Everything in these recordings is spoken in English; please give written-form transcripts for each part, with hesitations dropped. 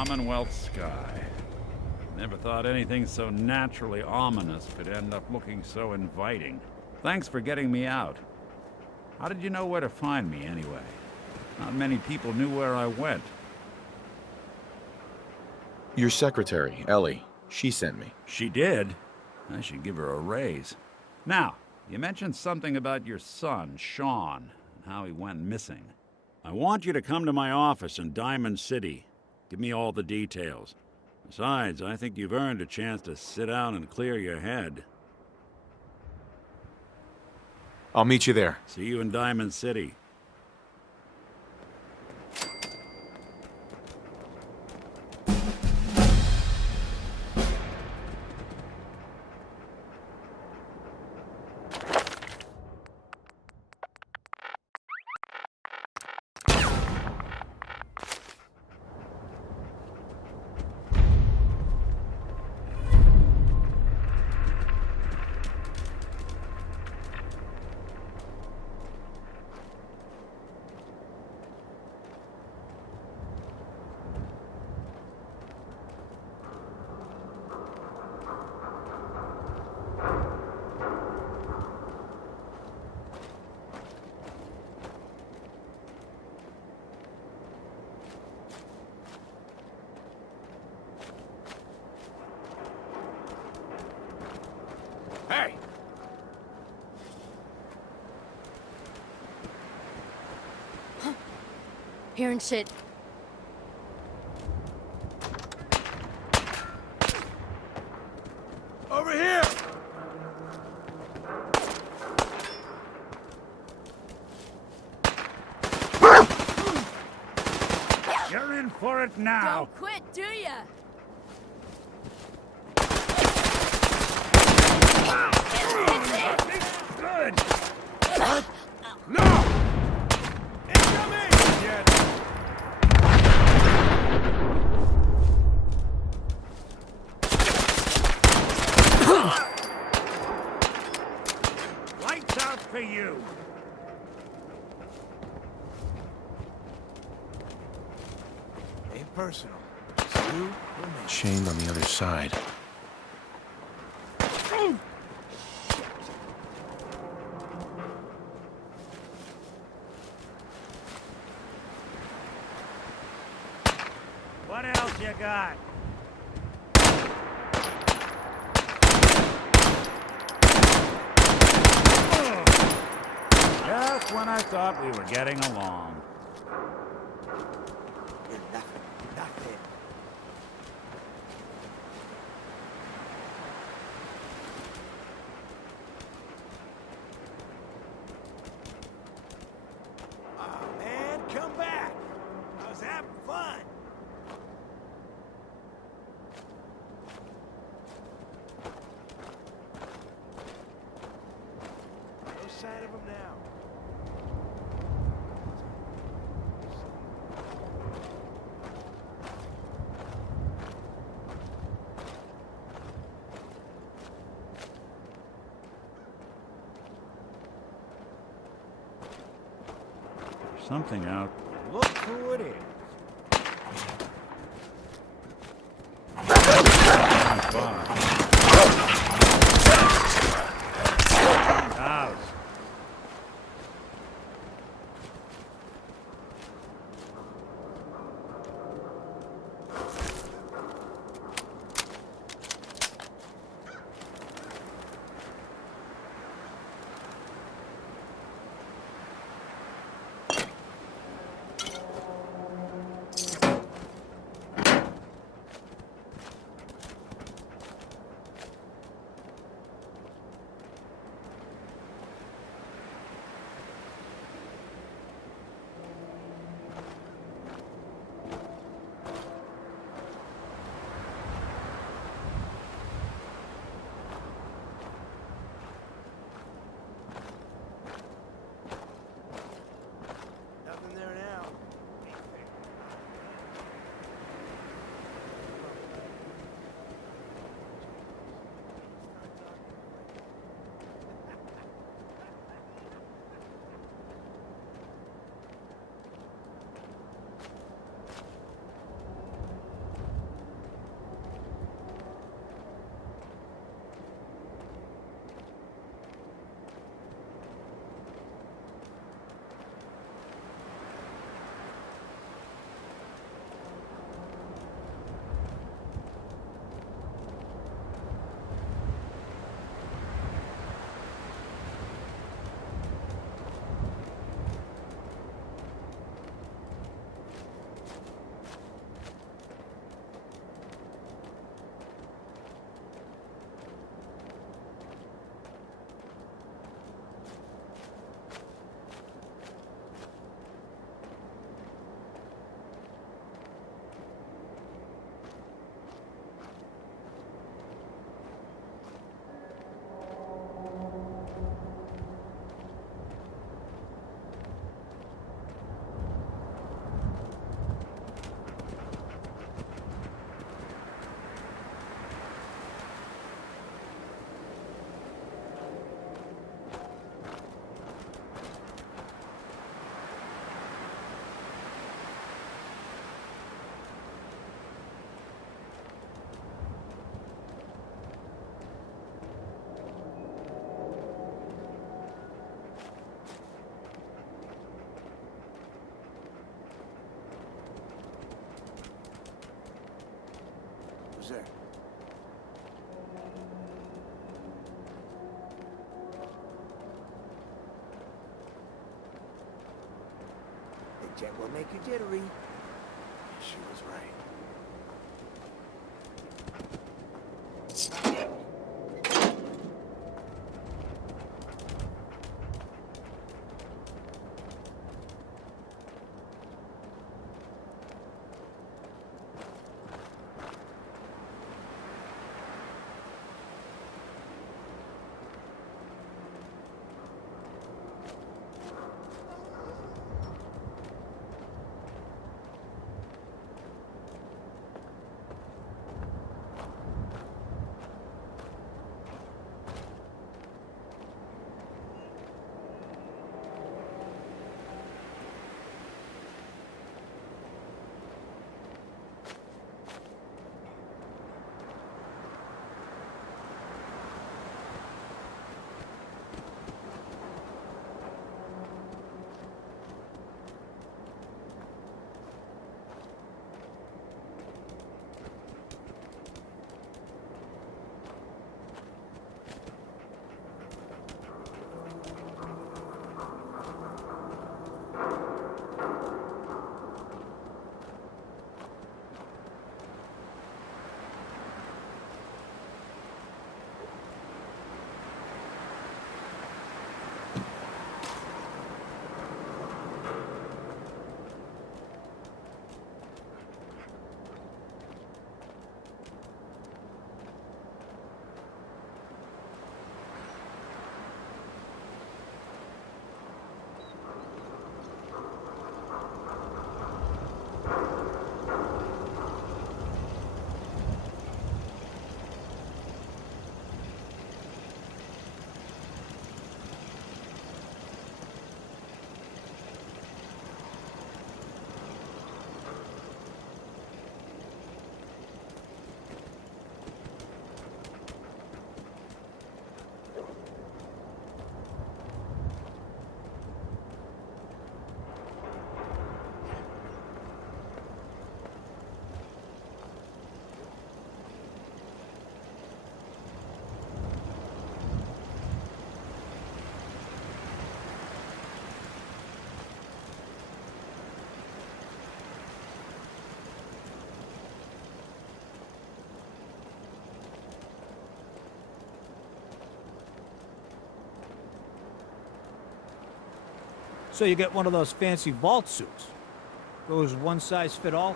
Commonwealth sky. Never thought anything so naturally ominous could end up looking so inviting. Thanks for getting me out. How did you know where to find me, anyway? Not many people knew where I went. Your secretary, Ellie, she sent me. She did? I should give her a raise. Now, you mentioned something about your son, Sean, and how he went missing. I want you to come to my office in Diamond City. Give me all the details. Besides, I think you've earned a chance to sit down and clear your head. I'll meet you there. See you in Diamond City. Hey! Hearing shit. Over here! You're in for it now! Don't quit, do ya? Good! No! Incoming! Lights out for you! Ain't personal. It's you or me. Chained on the other side. What else you got? Just when I thought we were getting along. You're nothing. Nothing. Oh, man, come back. I was having fun. No sign of him now. There's something out. Look who it is. House. sir. The jet will make you jittery. She was right. So you get one of those fancy vault suits. Goes one size fit all?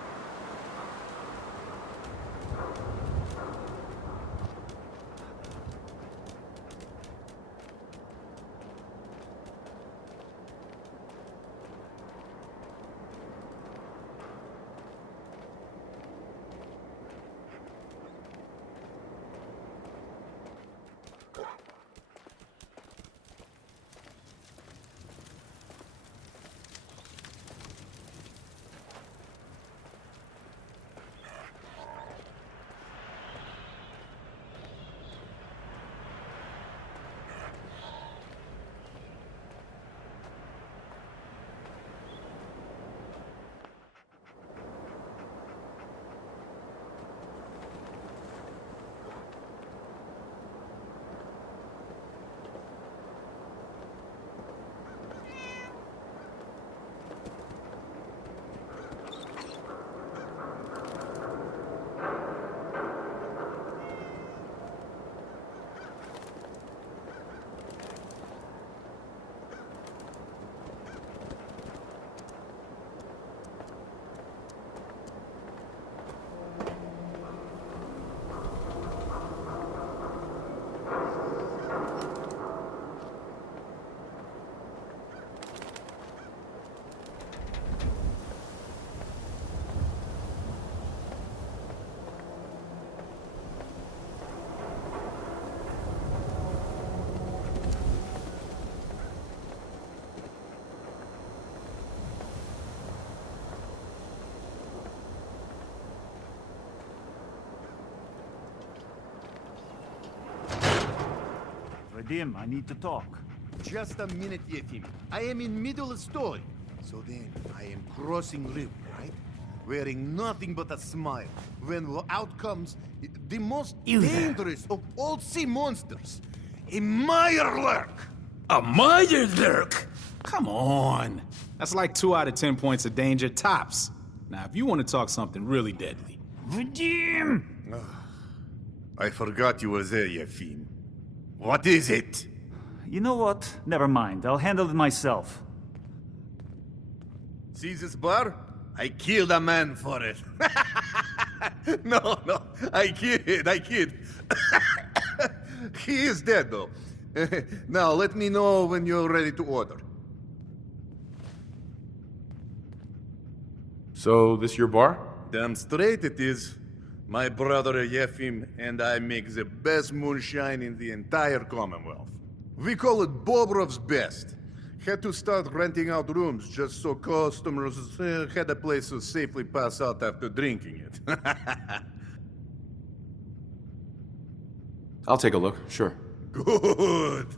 Vadim, I need to talk. Just a minute, Yefim. I am in middle of story. So then, I am crossing river, right? wearing nothing but a smile, when out comes the most dangerous of all sea monsters, a Mirelurk! A Mirelurk? Come on. That's like 2 out of 10 points of danger tops. Now, if you want to talk something really deadly. Redeem! I forgot you were there, Yefim. What is it? You know what? Never mind. I'll handle it myself. See this bar? I killed a man for it. No, I kid. He is dead, though. Now, let me know when you're ready to order. So, this your bar? Damn straight it is. My brother Yefim and I make the best moonshine in the entire Commonwealth. We call it Bobrov's Best. Had to start renting out rooms just so customers had a place to safely pass out after drinking it. I'll take a look, sure. Good.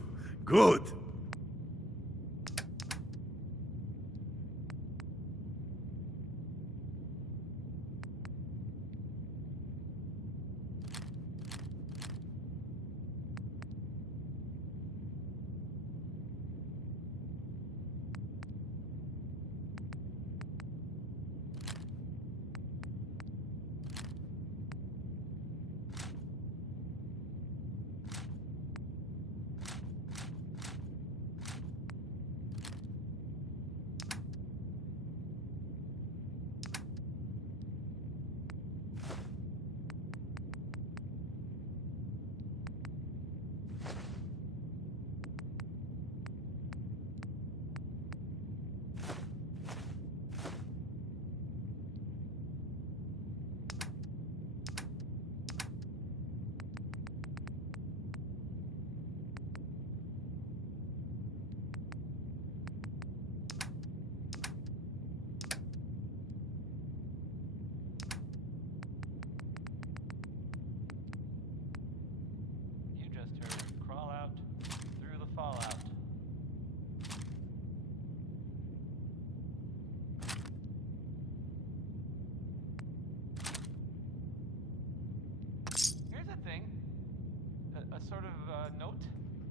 Note,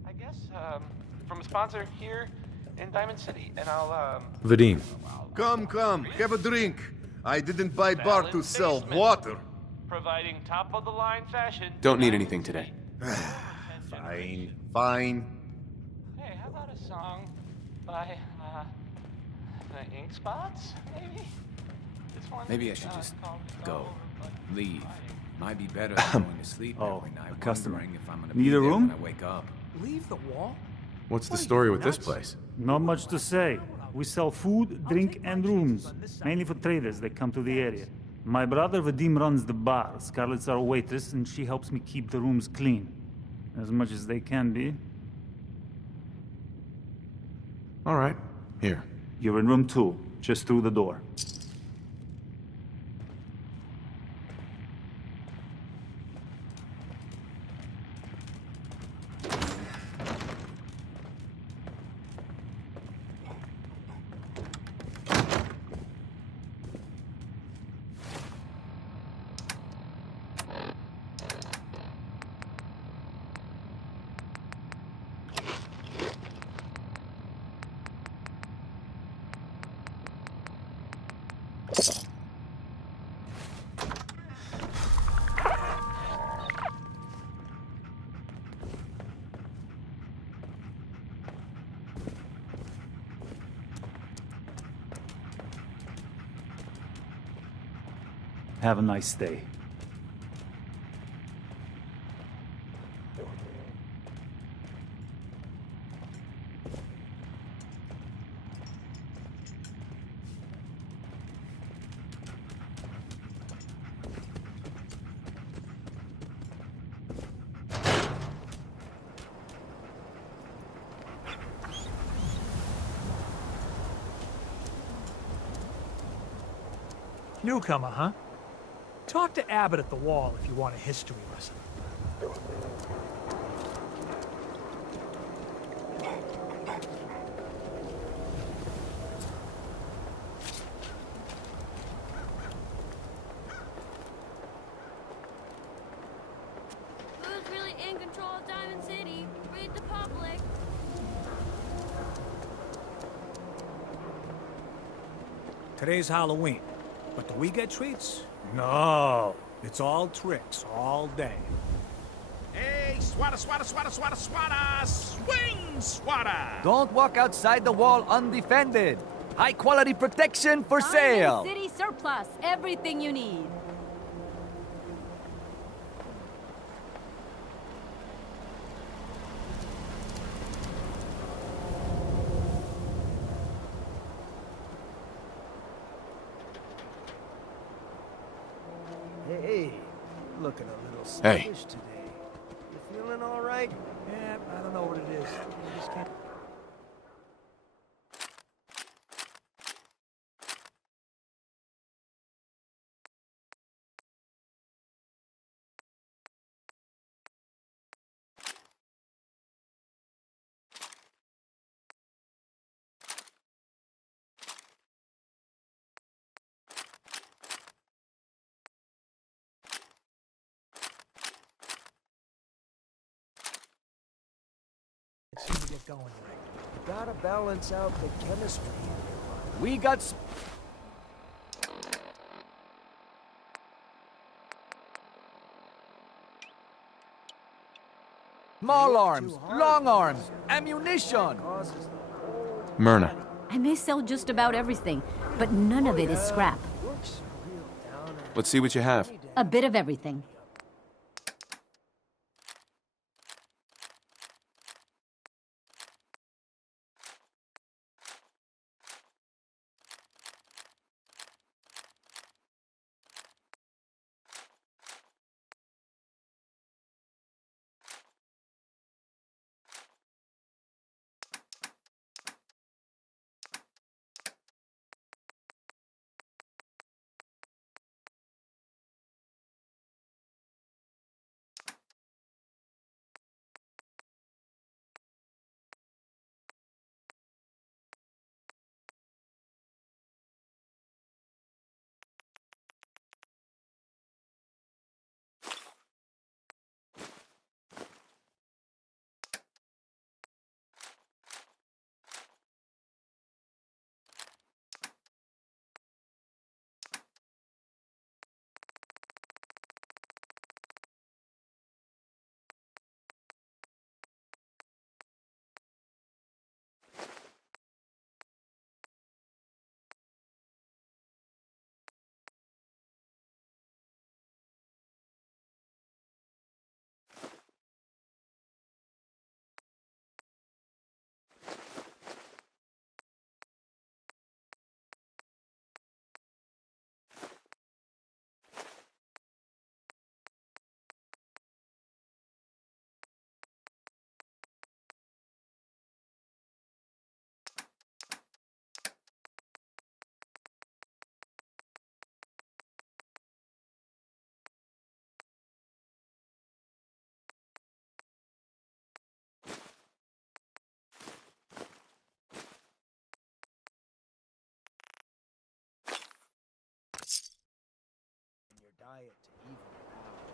I guess, from a sponsor here in Diamond City, and I'll, Vadim. Come, have a drink. I didn't buy bar to sell water. Providing top-of-the-line fashion. Don't need anything today. Fine. Hey, how about a song by, the Ink Spots, maybe? This one? Maybe I should just go. Leave. Might be better than going to sleep every night, a customer. wondering if I'm gonna Need be a there room? when I wake up. Leave the wall? What's the story with this place? Not much to say. We sell food, drink, and rooms, mainly for traders that come to the area. My brother Vadim runs the bar. Scarlett's our waitress, and she helps me keep the rooms clean. As much as they can be. All right, here. You're in room 2, just through the door. Have a nice day. Newcomer, huh? Talk to Abbott at the wall if you want a history lesson. in control of Diamond City. Read the public. Today's Halloween. But do we get treats? No. It's all tricks all day. Hey, swatter, swatter, swatter, swatter, swatter! Swing, swatter! Don't walk outside the wall undefended. High quality protection for sale. Diamond City surplus. Everything you need. Hey, looking a little Hey. sluggish today. You feeling all right? Yeah, I don't know what it is. I just can't. Seem to get going right. Gotta balance out the chemistry. We got small arms, long arms, ammunition. Myrna, I may sell just about everything, but none of it is scrap. let's see what you have. A bit of everything.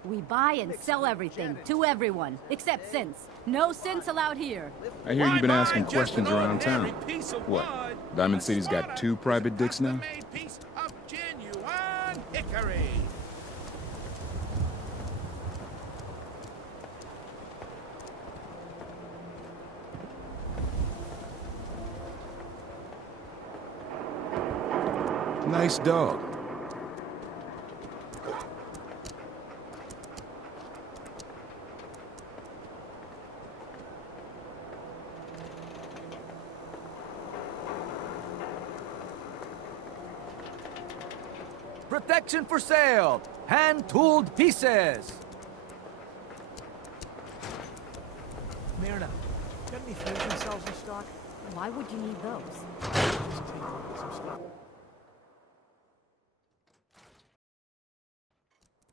We buy and sell everything to everyone, except synths. No synths allowed here. I hear you've been asking questions around town. What? Diamond City's got 2 private dicks now? Piece of genuine hickory. Nice dog. Protection for sale. Hand-tooled pieces. Myrna, got any fusion cells in stock? Why would you need those?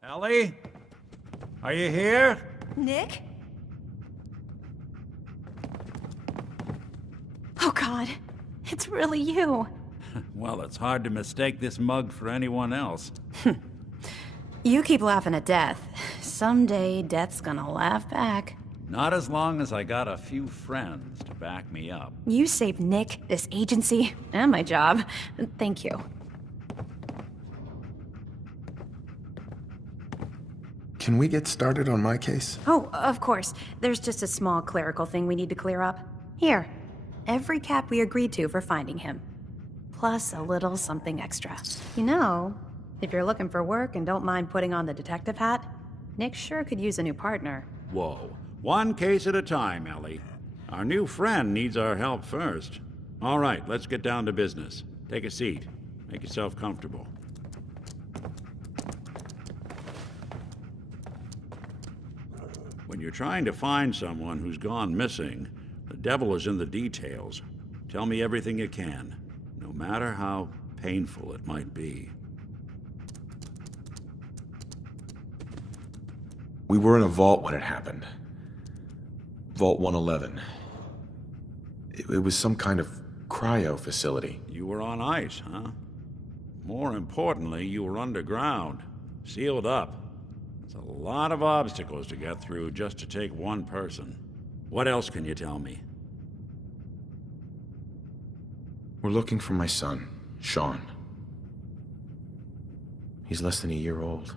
Ellie? Are you here? Nick? Oh, God. It's really you. Well, it's hard to mistake this mug for anyone else. You keep laughing at death. Someday, Death's gonna laugh back. Not as long as I got a few friends to back me up. You saved Nick, this agency, and my job. Thank you. Can we get started on my case? Oh, of course. There's just a small clerical thing we need to clear up. Here. Every cap we agreed to for finding him. Plus a little something extra. You know, if you're looking for work and don't mind putting on the detective hat, Nick sure could use a new partner. Whoa. One case at a time, Ellie. Our new friend needs our help first. All right, let's get down to business. Take a seat. Make yourself comfortable. When you're trying to find someone who's gone missing, the devil is in the details. Tell me everything you can, no matter how painful it might be. We were in a vault when it happened. Vault 111. It was some kind of cryo facility. You were on ice, huh? More importantly, you were underground, sealed up. There's a lot of obstacles to get through just to take one person. What else can you tell me? We're looking for my son, Sean. He's less than a year old.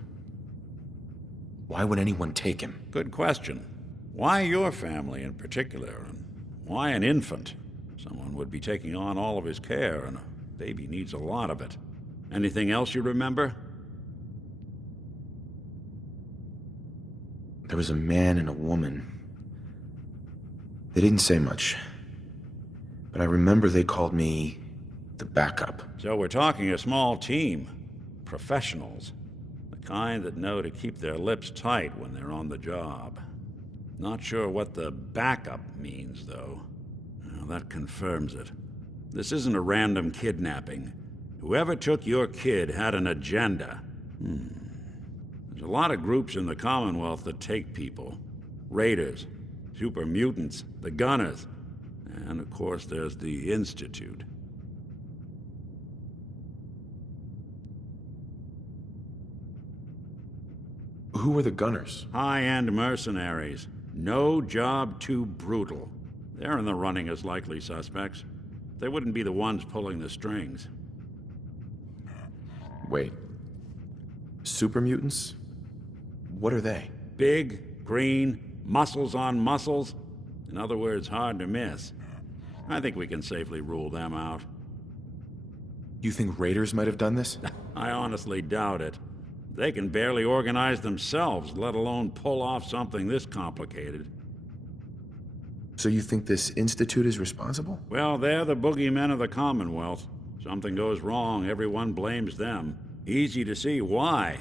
Why would anyone take him? Good question. Why your family in particular, and why an infant? Someone would be taking on all of his care, and a baby needs a lot of it. Anything else you remember? There was a man and a woman. They didn't say much, but I remember they called me the backup. So we're talking a small team. Professionals. The kind that know to keep their lips tight when they're on the job. Not sure what the backup means, though. Well, that confirms it. This isn't a random kidnapping. Whoever took your kid had an agenda. There's a lot of groups in the Commonwealth that take people. Raiders, super mutants, the Gunners, and of course there's the Institute. Who were the Gunners? High-end mercenaries. No job too brutal. They're in the running as likely suspects. They wouldn't be the ones pulling the strings. Wait. Super mutants? What are they? Big, green, muscles on muscles. In other words, hard to miss. I think we can safely rule them out. You think raiders might have done this? I honestly doubt it. They can barely organize themselves, let alone pull off something this complicated. So you think this institute is responsible? Well, they're the boogeymen of the Commonwealth. Something goes wrong, everyone blames them. Easy to see why.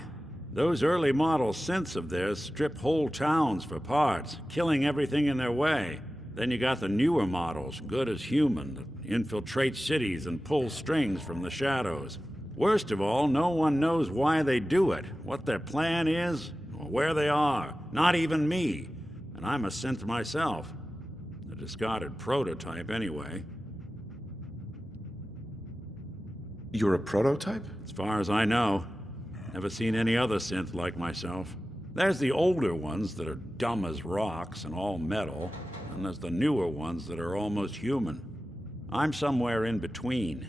Those early model synths of theirs strip whole towns for parts, killing everything in their way. Then you got the newer models, good as human, that infiltrate cities and pull strings from the shadows. Worst of all, no one knows why they do it, what their plan is, or where they are. Not even me. And I'm a synth myself. A discarded prototype, anyway. You're a prototype? As far as I know. Never seen any other synth like myself. There's the older ones that are dumb as rocks and all metal, and there's the newer ones that are almost human. I'm somewhere in between.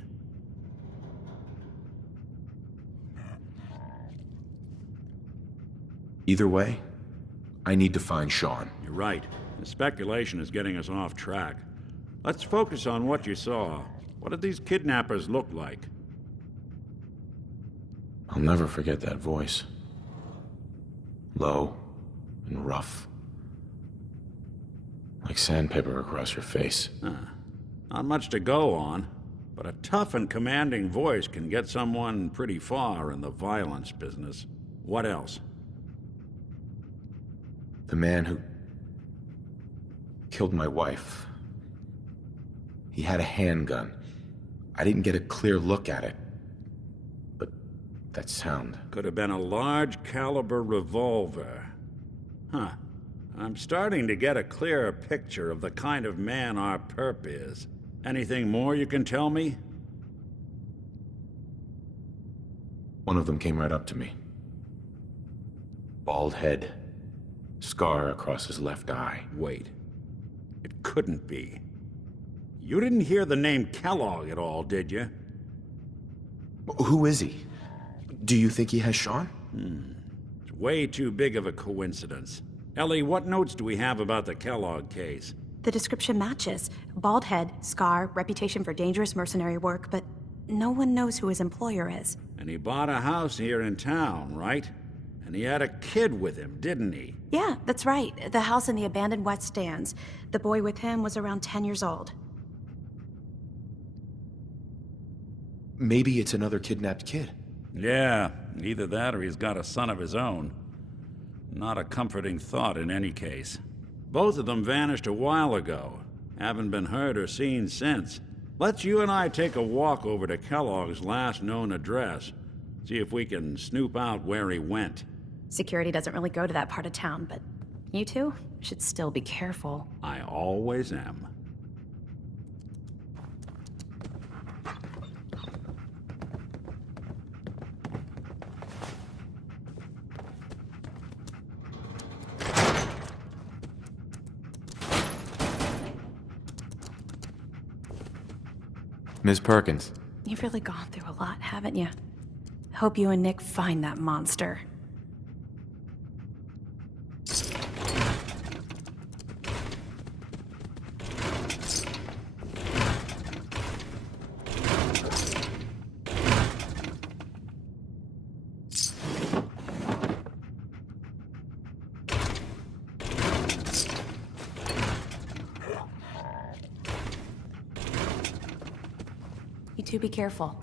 Either way, I need to find Sean. You're right. The speculation is getting us off track. Let's focus on what you saw. What did these kidnappers look like? I'll never forget that voice. Low and rough. Like sandpaper across your face. Not much to go on, but a tough and commanding voice can get someone pretty far in the violence business. What else? The man who killed my wife. He had a handgun. I didn't get a clear look at it. But that sound. Could have been a large caliber revolver. Huh. I'm starting to get a clearer picture of the kind of man our perp is. Anything more you can tell me? One of them came right up to me. Bald head, Scar across his left eye. Wait. It couldn't be. You didn't hear the name Kellogg at all, did you? Who is he? Do you think he has Sean? It's way too big of a coincidence. Ellie, what notes do we have about the Kellogg case? The description matches. Bald head, scar, reputation for dangerous mercenary work, but no one knows who his employer is. And he bought a house here in town, right? And he had a kid with him, didn't he? Yeah, that's right. The house in the abandoned West Stands. The boy with him was around 10 years old. Maybe it's another kidnapped kid. Yeah, either that or he's got a son of his own. Not a comforting thought in any case. Both of them vanished a while ago. Haven't been heard or seen since. Let's you and I take a walk over to Kellogg's last known address. See if we can snoop out where he went. Security doesn't really go to that part of town, but you two should still be careful. I always am. Ms. Perkins. You've really gone through a lot, haven't you? Hope you and Nick find that monster. You two be careful.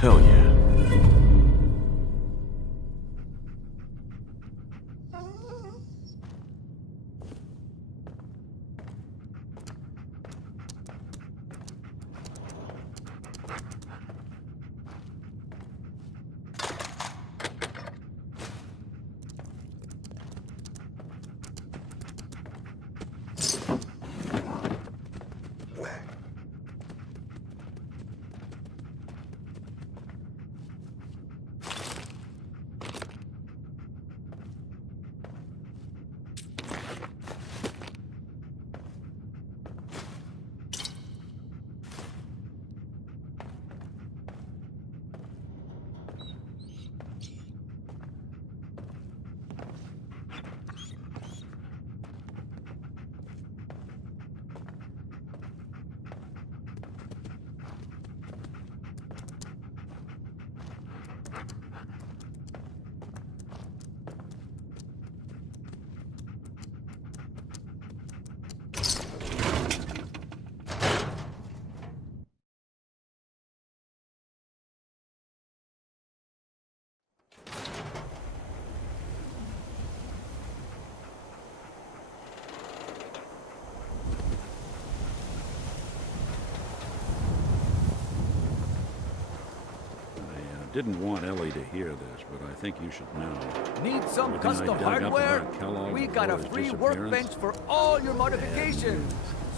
Hell yeah. Didn't want Ellie to hear this, but I think you should know. Need some Everything I custom dug up hardware? about Kellogg We got a before his free disappearance. workbench for all your modifications.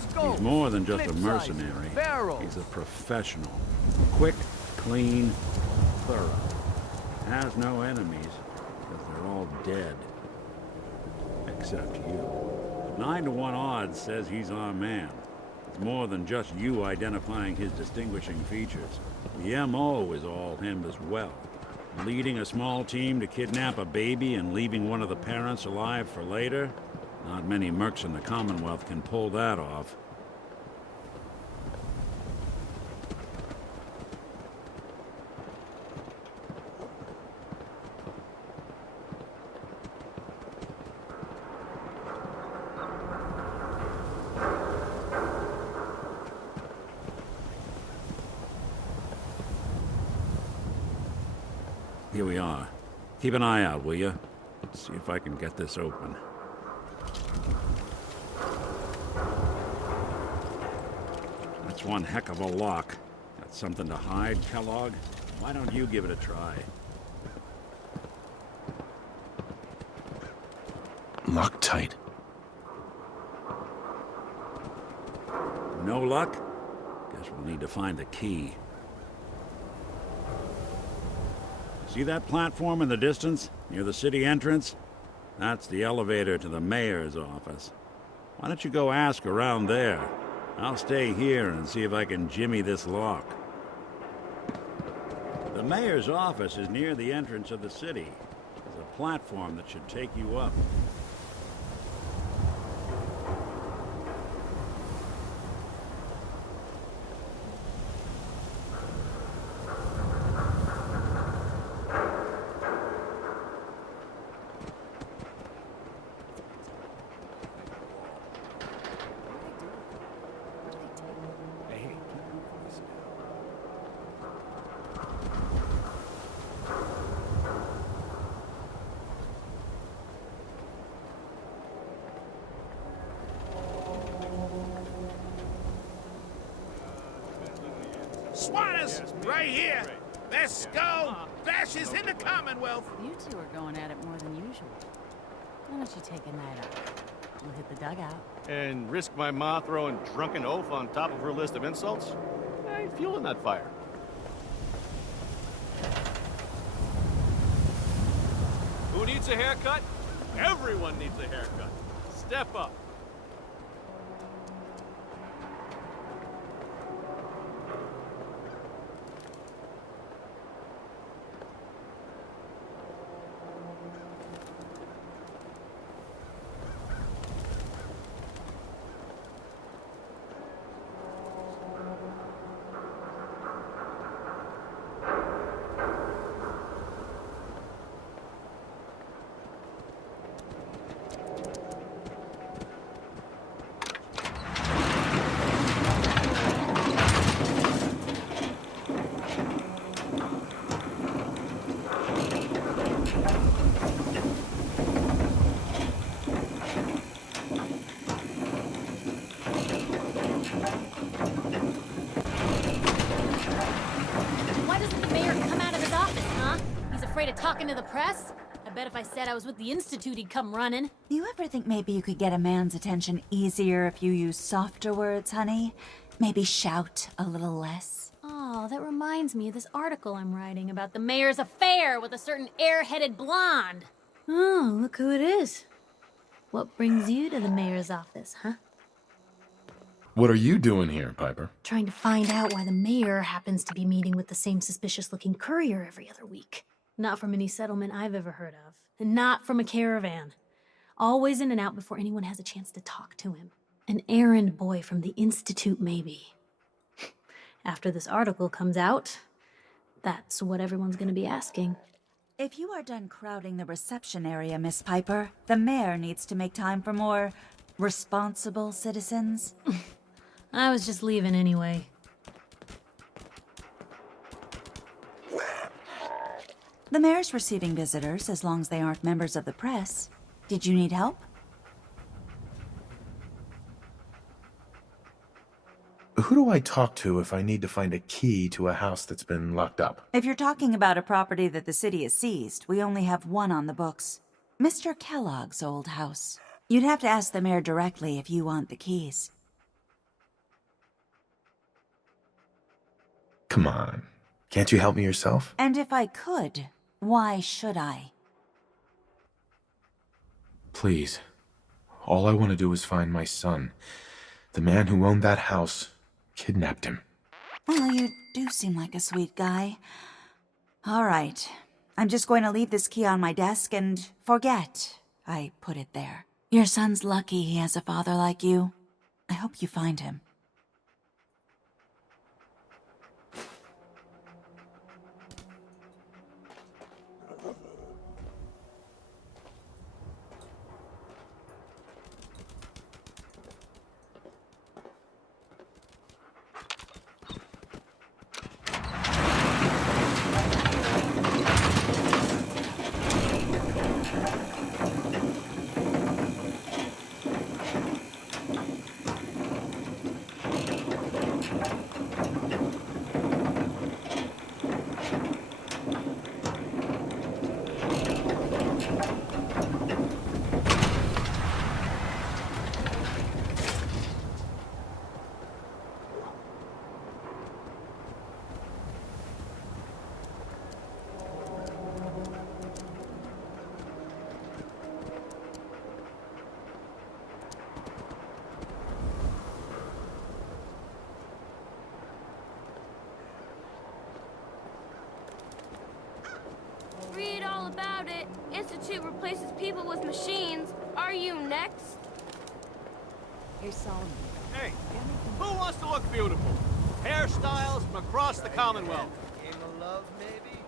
Scopes, He's more than just a clip size, mercenary. barrels. He's a professional. Quick, clean, thorough. Has no enemies, because they're all dead. Except you. 9 to 1 odds says he's our man. It's more than just you identifying his distinguishing features. The M.O. is all him as well. Leading a small team to kidnap a baby and leaving one of the parents alive for later? Not many mercs in the Commonwealth can pull that off. Here we are. Keep an eye out, will you? Let's see if I can get this open. That's one heck of a lock. Got something to hide, Kellogg? Why don't you give it a try? Locked tight. No luck? Guess We'll need to find the key. See that platform in the distance, near the city entrance? That's the elevator to the mayor's office. Why don't you go ask around there? I'll stay here and see if I can jimmy this lock. The mayor's office is near the entrance of the city. There's a platform that should take you up. SWATers, right here. Their skull bashes in the Commonwealth. You two are going at it more than usual. Why don't you take a night off? We'll hit the dugout. And risk my ma throwing drunken oaf on top of her list of insults? I ain't fueling that fire. Who needs a haircut? Everyone needs a haircut. Step up. Talking to the press? I bet if I said I was with the Institute, he'd come running. You ever think maybe you could get a man's attention easier if you use softer words, honey? Maybe shout a little less? Oh, that reminds me of this article I'm writing about the mayor's affair with a certain airheaded blonde. Oh, look who it is. What brings you to the mayor's office, huh? What are you doing here, Piper? Trying to find out why the mayor happens to be meeting with the same suspicious-looking courier every other week. Not from any settlement I've ever heard of. And not from a caravan. Always in and out before anyone has a chance to talk to him. An errand boy from the Institute, maybe. After this article comes out, that's what everyone's gonna be asking. If you are done crowding the reception area, Miss Piper, the mayor needs to make time for more responsible citizens. I was just leaving anyway. The mayor's receiving visitors as long as they aren't members of the press. Did you need help? Who do I talk to if I need to find a key to a house that's been locked up? If you're talking about a property that the city has seized, we only have one on the books. Mr. Kellogg's old house. You'd have to ask the mayor directly if you want the keys. Come on. Can't you help me yourself? And if I could, why should I? Please. All I want to do is find my son. The man who owned that house kidnapped him. Well, you do seem like a sweet guy. All right. I'm just going to leave this key on my desk and forget I put it there. Your son's lucky he has a father like you. I hope you find him. about it. Institute replaces people with machines. Are you next? Hey, Solomon. Hey, who wants to look beautiful? Hairstyles from across the Commonwealth. Game of love, maybe?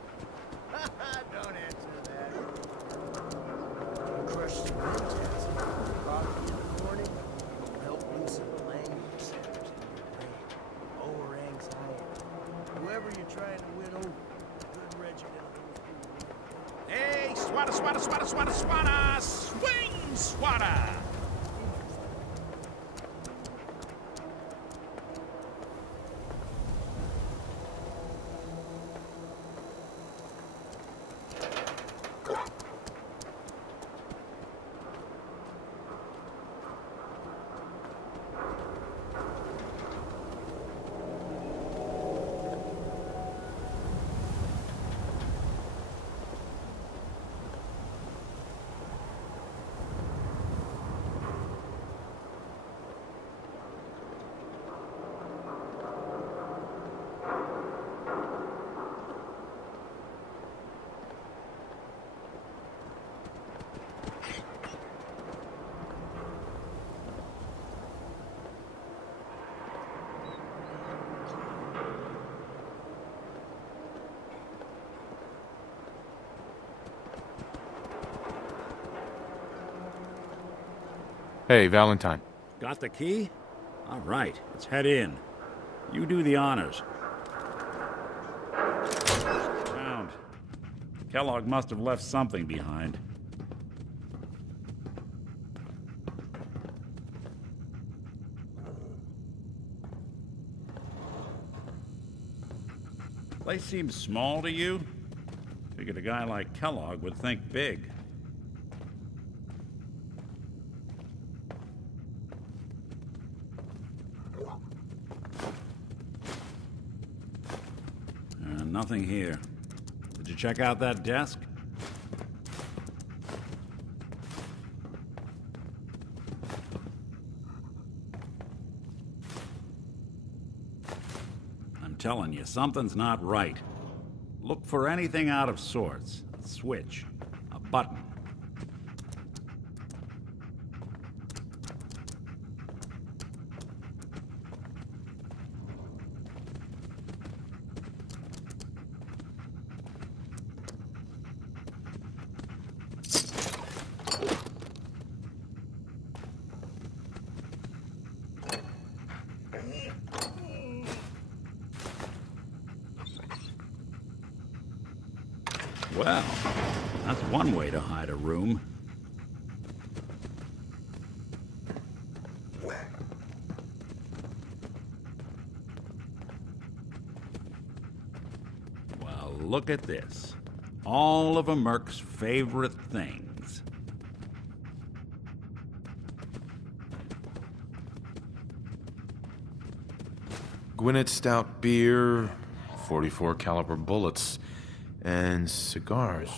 Don't answer that. Crush the phantasm. Coffee in the morning. Help loosen the language centers in your brain. Lower anxiety. Whoever you're trying to win over. Good regiment of those people. Hey, swatter, swatter, swatter, swatter, swatter! Swing, swatter! Hey, Valentine. Got the key? All right, let's head in. You do the honors. Found. Kellogg must have left something behind. Place seems small to you? Figured a guy like Kellogg would think big. Nothing here. Did you check out that desk? I'm telling you, something's not right. Look for anything out of sorts. A switch, a button. Well, that's one way to hide a room. Well, look at this. All of a Merc's favorite things. Gwinnett Stout beer, 44 caliber bullets, and cigars.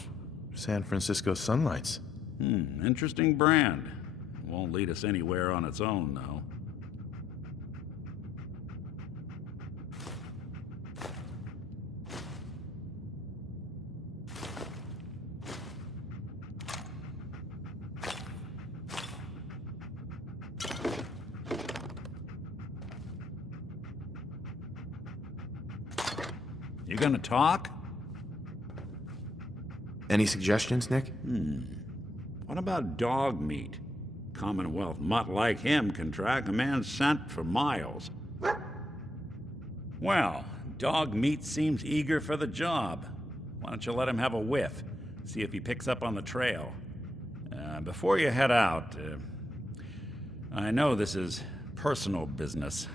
San Francisco Sunlights. Interesting brand. Won't lead us anywhere on its own, though. You gonna talk? Any suggestions, Nick? What about dog meat? Commonwealth mutt like him can track a man's scent for miles. Well, dog meat seems eager for the job. Why don't you let him have a whiff? See if he picks up on the trail. Before you head out, I know this is personal business.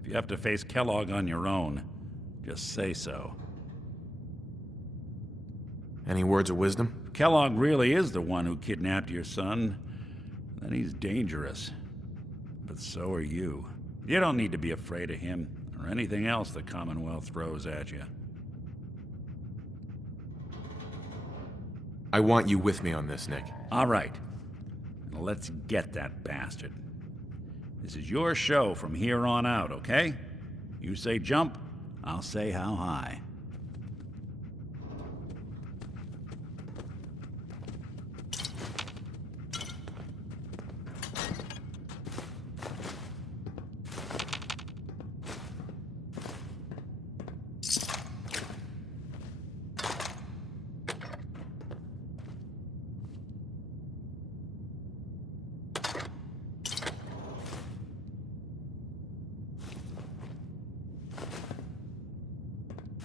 If you have to face Kellogg on your own, just say so. Any words of wisdom? If Kellogg really is the one who kidnapped your son, then he's dangerous. But so are you. You don't need to be afraid of him or anything else the Commonwealth throws at you. I want you with me on this, Nick. All right. Now let's get that bastard. This is your show from here on out, okay? You say jump, I'll say how high.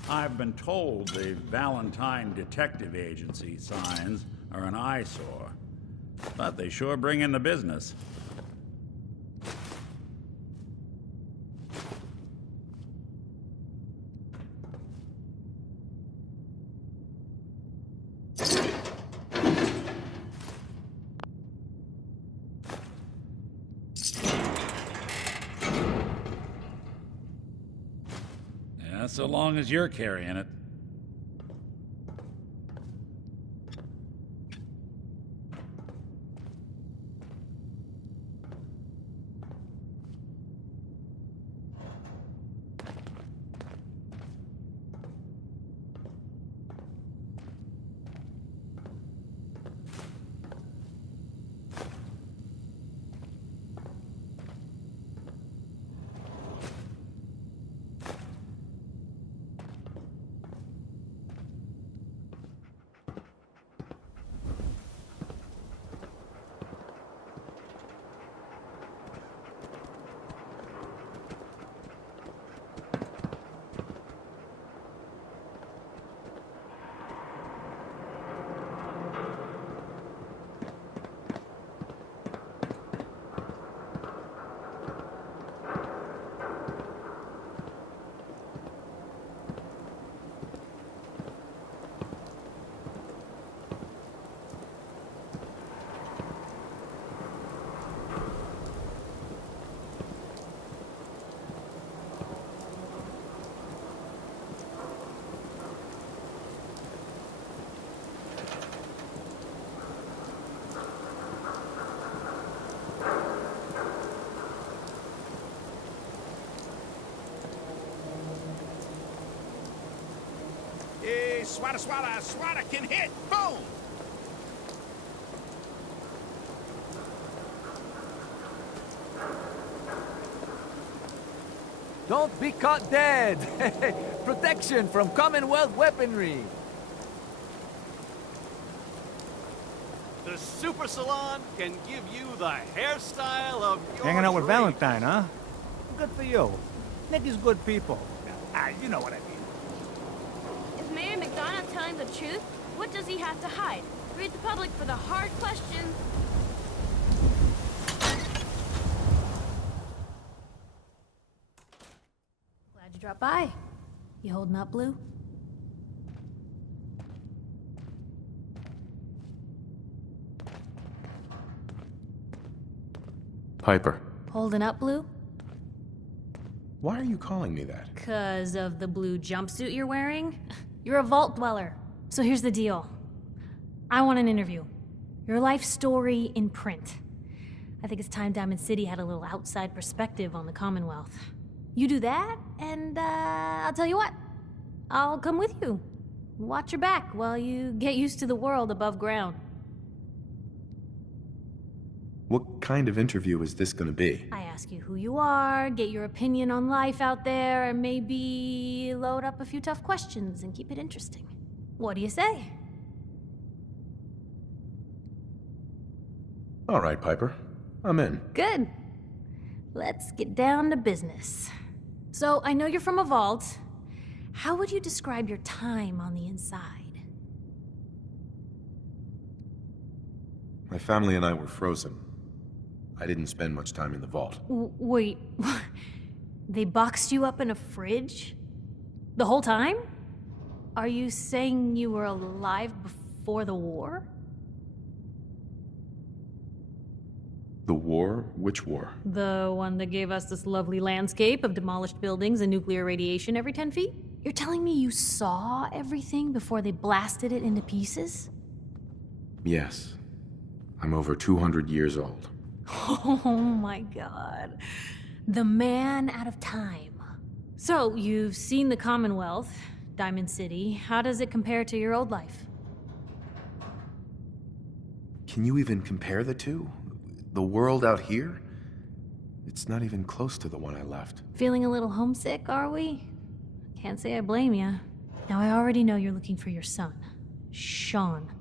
I've been told the Valentine Detective Agency signs are an eyesore, but they sure bring in the business. Yeah, so long as you're carrying it. Hey, swata, swata, swata can hit. Boom! Don't be caught dead! Protection from Commonwealth weaponry! The Super Salon can give you the hairstyle of your Hanging out with dreams. Valentine, huh? Good for you. Nick is good people. You know what I mean. Is Mayor McDonough telling the truth? What does he have to hide? Read the public for the hard questions. Glad you dropped by. You holding up, Blue? Piper. Holding up, Blue? Why are you calling me that? 'Cause of the blue jumpsuit you're wearing? You're a vault dweller. So here's the deal. I want an interview. Your life story in print. I think it's time Diamond City had a little outside perspective on the Commonwealth. You do that, and I'll tell you what. I'll come with you. Watch your back while you get used to the world above ground. What kind of interview is this gonna be? I ask you who you are, get your opinion on life out there, and maybe load up a few tough questions and keep it interesting. What do you say? All right, Piper. I'm in. Good. Let's get down to business. So, I know you're from a vault. How would you describe your time on the inside? My family and I were frozen. I didn't spend much time in the vault. Wait, they boxed you up in a fridge? The whole time? Are you saying you were alive before the war? The war? Which war? The one that gave us this lovely landscape of demolished buildings and nuclear radiation every 10 feet? You're telling me you saw everything before they blasted it into pieces? Yes. I'm over 200 years old. Oh my god. The man out of time. So, you've seen the Commonwealth, Diamond City. How does it compare to your old life? Can you even compare the two? The world out here? It's not even close to the one I left. Feeling a little homesick, are we? Can't say I blame you. Now, I already know you're looking for your son, Sean.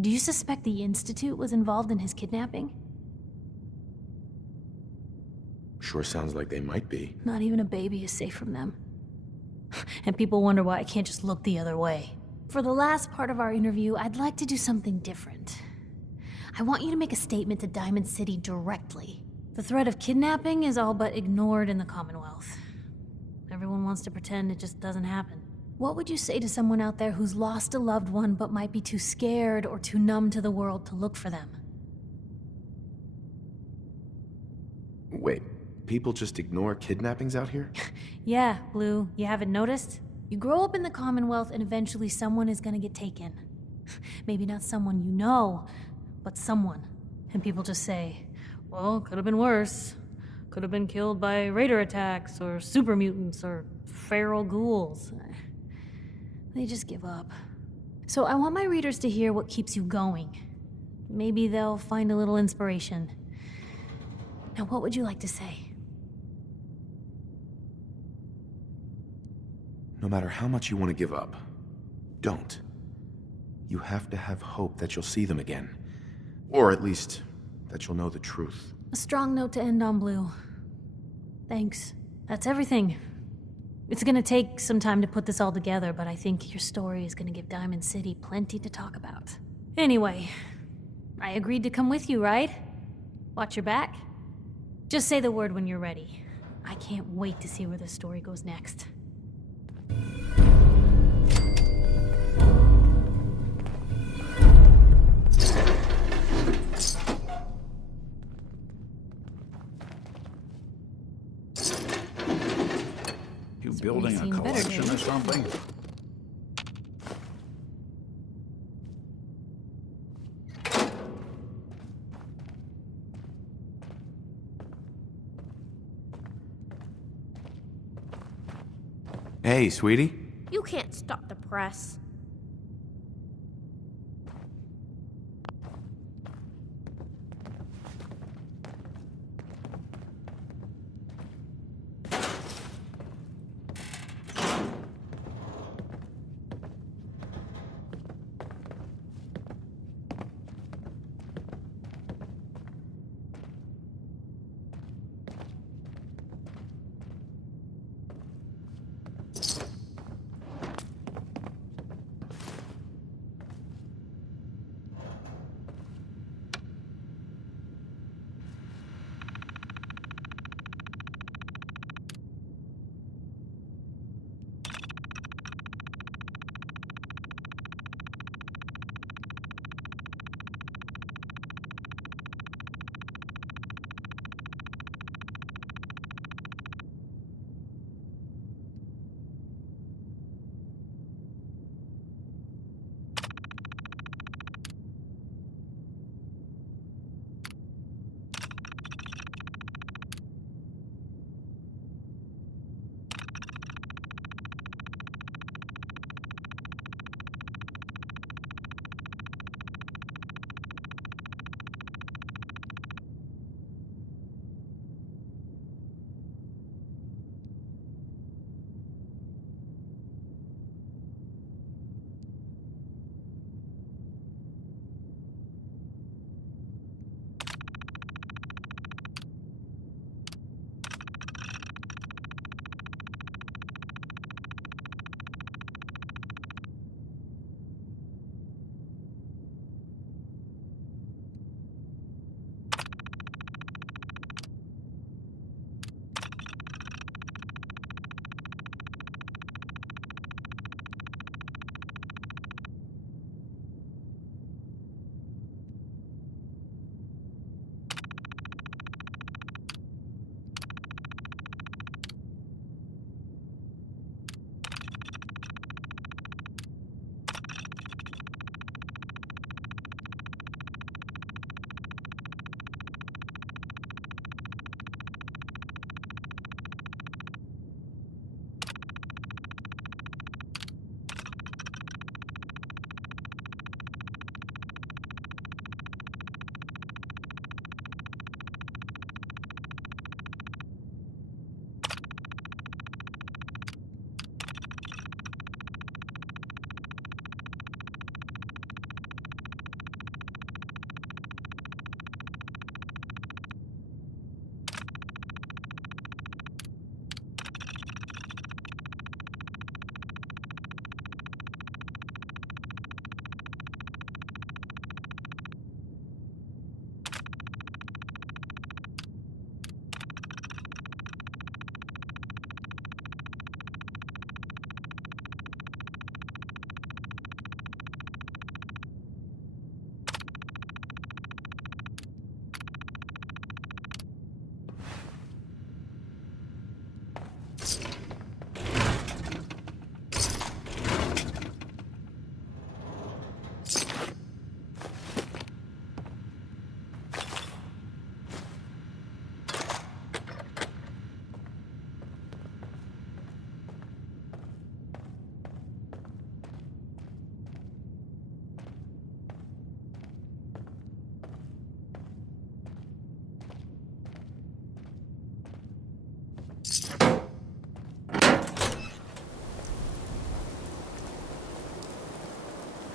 Do you suspect the Institute was involved in his kidnapping? Sure sounds like they might be. Not even a baby is safe from them. And people wonder why I can't just look the other way. For the last part of our interview, I'd like to do something different. I want you to make a statement to Diamond City directly. The threat of kidnapping is all but ignored in the Commonwealth. Everyone wants to pretend it just doesn't happen. What would you say to someone out there who's lost a loved one but might be too scared or too numb to the world to look for them? Wait, people just ignore kidnappings out here? Yeah, Blue, you haven't noticed? You grow up in the Commonwealth and eventually someone is gonna get taken. Maybe not someone you know, but someone. And people just say, well, could have been worse. Could have been killed by raider attacks, or super mutants, or feral ghouls. They just give up. So I want my readers to hear what keeps you going. Maybe they'll find a little inspiration. Now, what would you like to say? No matter how much you want to give up, don't. You have to have hope that you'll see them again. Or at least, that you'll know the truth. A strong note to end on, Blue. Thanks. That's everything. It's gonna take some time to put this all together, but I think your story is gonna give Diamond City plenty to talk about. Anyway, I agreed to come with you, right? Watch your back? Just say the word when you're ready. I can't wait to see where this story goes next. You building a collection or something? Hey, sweetie. You can't stop the press.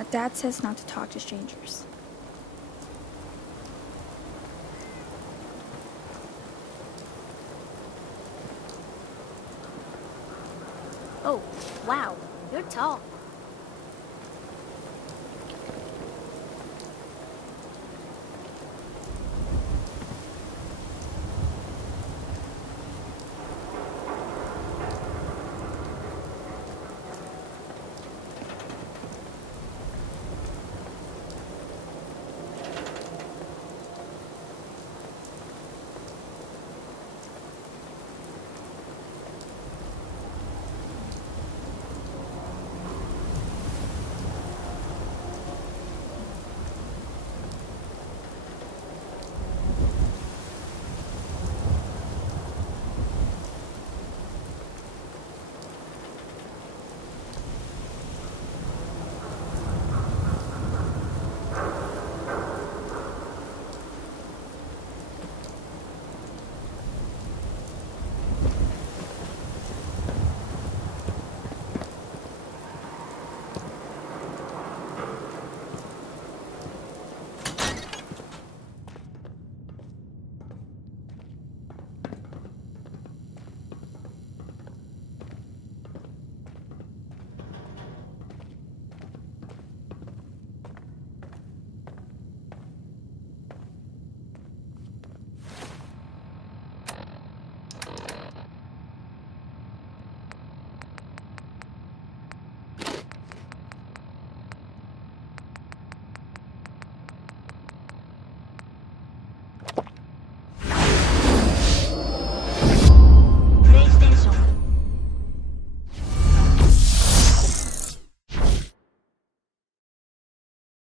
Dad says not to talk to strangers. Oh, wow. You're tall.